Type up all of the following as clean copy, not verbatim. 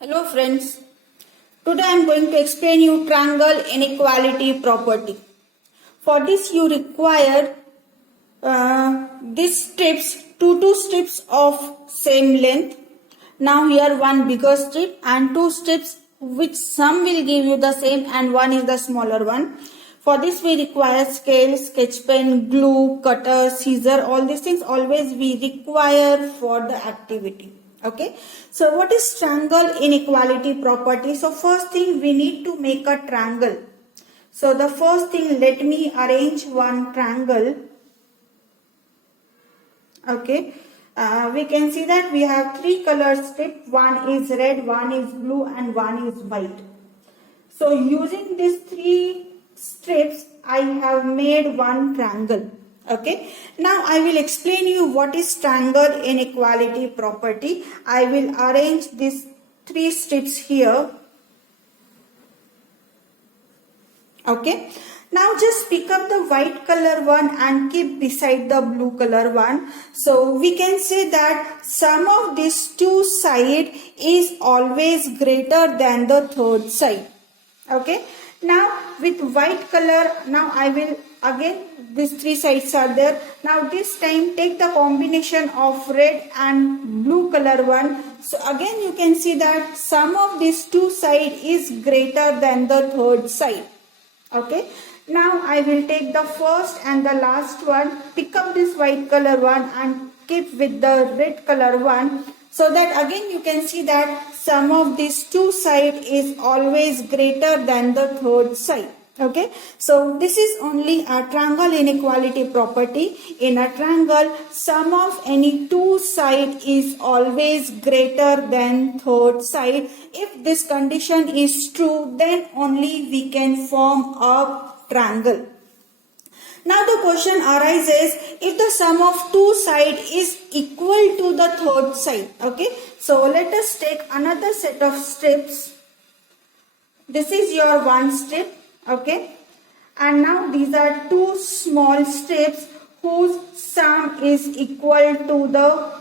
Hello friends, today I am going to explain you triangle inequality property. For this you require these strips, two strips of same length. Now here one bigger strip and two strips which some will give you the same and one is the smaller one. For this we require scale, sketch pen, glue, cutter, scissor, all these things always we require for the activity. Okay, so what is triangle inequality property? So first thing we need to make a triangle. So the first thing, let me arrange one triangle. Okay, we can see that we have three color strips. One is red, one is blue and one is white. So using these three strips I have made one triangle. Okay, now I will explain you what is triangle inequality property. I will arrange these three strips here. Okay, now just pick up the white color one and keep beside the blue color one. So we can say that sum of these two sides is always greater than the third side. Okay, now with white color, now I will again, these three sides are there. Now this time take the combination of red and blue color one. So again you can see that sum of these two sides is greater than the third side. Okay, now I will take the first and the last one, pick up this white color one and keep with the red color one, so that again you can see that sum of these two sides is always greater than the third side. Okay, so this is only a triangle inequality property. In a triangle, sum of any two sides is always greater than third side. If this condition is true, then only we can form a triangle. Now the question arises, if the sum of two sides is equal to the third side. Okay, so let us take another set of strips. This is your one strip. Okay, and now these are two small strips whose sum is equal to the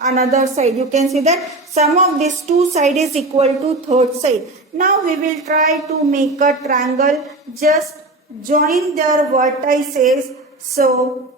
another side. You can see that sum of these two sides is equal to third side. Now we will try to make a triangle. Just join their vertices. So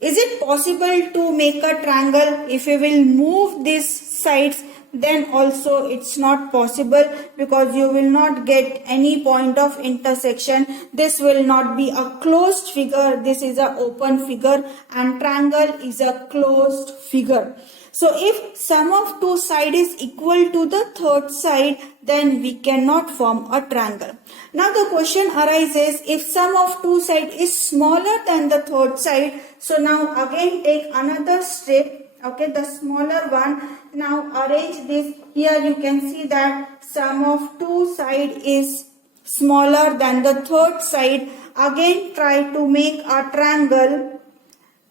is it possible to make a triangle? If we will move these sides, then also it's not possible, because you will not get any point of intersection. This will not be a closed figure. This is an open figure and triangle is a closed figure. So if sum of two sides is equal to the third side, then we cannot form a triangle. Now the question arises, if sum of two sides is smaller than the third side. So now again take another strip. Okay, the smaller one. Now arrange this. Here you can see that sum of two sides is smaller than the third side. Again try to make a triangle.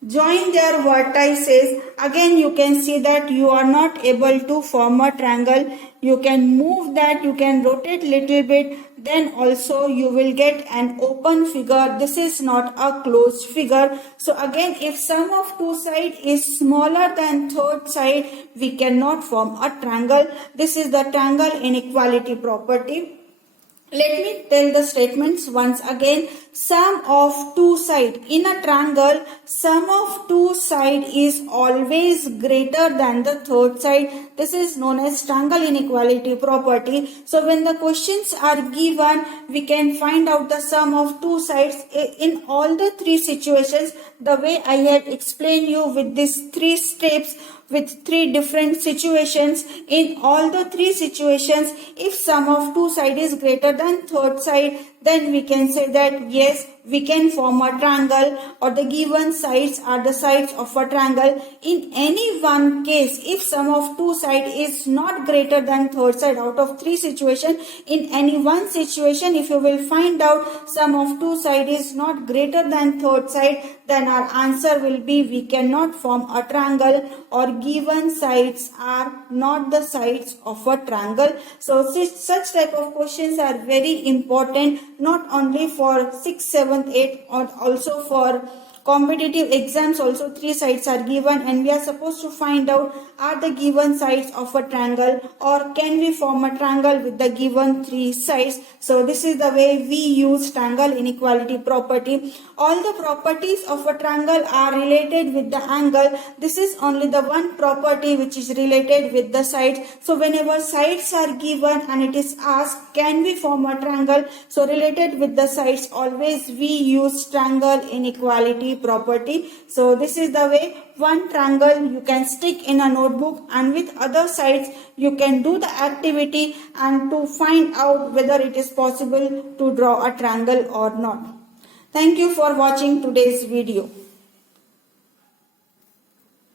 Join their vertices. Again you can see that you are not able to form a triangle. You can move that, you can rotate little bit, then also you will get an open figure. This is not a closed figure. So again, if sum of two sides is smaller than third side, we cannot form a triangle. This is the triangle inequality property. Let me tell the statements once again. Sum of two sides. In a triangle, sum of two sides is always greater than the third side. This is known as triangle inequality property. So when the questions are given, we can find out the sum of two sides in all the three situations. The way I had explained you with these three steps, with three different situations. In all the three situations, if sum of two sides is greater than third side, then we can say that yes, we can form a triangle, or the given sides are the sides of a triangle. In any one case, if sum of two sides is not greater than third side, out of three situations, in any one situation, if you will find out sum of two sides is not greater than third side, then our answer will be we cannot form a triangle, or given sides are not the sides of a triangle. So such type of questions are very important, not only for 6th, 7th, 8th, or also for competitive exams also 3 sides are given, and we are supposed to find out are the given sides of a triangle or can we form a triangle with the given 3 sides. So this is the way we use triangle inequality property. All the properties of a triangle are related with the angle. This is only the one property which is related with the sides. So whenever sides are given and it is asked can we form a triangle, so related with the sides always we use triangle inequality property. So this is the way one triangle you can stick in a notebook, and with other sides you can do the activity and to find out whether it is possible to draw a triangle or not. Thank you for watching today's video.